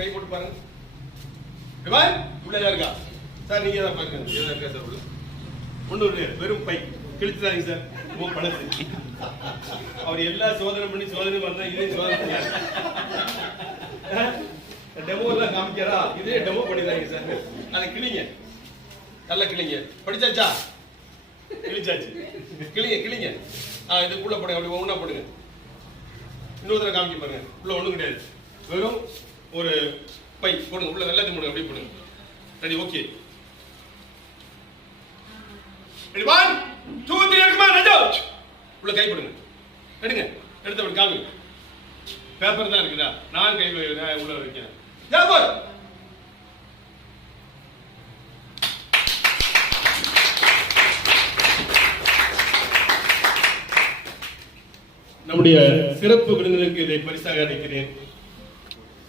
கை போட்டு பாருங்க. இவ்வளவு இருக்கா சார்? நீங்க தான் பாருங்க. ஏதா இருக்கா சார்? ஒண்ணு வெறும் பை கிழிச்சுதாங்க சார். பழசு அவர் எல்லா சோதனை பண்ணி சோதனை வந்தா இதே சோதனை பண்ணியாரு. டெமோ எல்லாம் காமிக்கிறா, இதே டெமோ பண்ணிதாங்க சார். அதை கிளிங்க, நல்லா கிளிங்க. படிச்சாச்சா? கிழிச்சாச்சு. கிளிங்க கிளிங்க. இதுக்குள்ள போடுங்க, அப்படி ஒண்ணா போடுங்க. இன்னொரு தடவை காமிக்க பாருங்க. உள்ள ஒண்ணும் கிடையாது, வெறும் ஒரு பை போடுங்க. உள்ள எல்லாத்தையும் போடுங்க, அப்படியே போடுங்க. ரெடி? ஓகே. ரெடி? 1 2 3 எடுக்குமா? ரெடி? உள்ள கை போடுங்க. எடுங்க. எடுத்து அப்படி காமிங்க. பேப்பர் தான் இருக்குதா? நான் கை உள்ள வைக்கிறேன். நம்முடைய சிறப்பு விருந்தினருக்கு இதை பரிசாக அளிக்கிறேன்.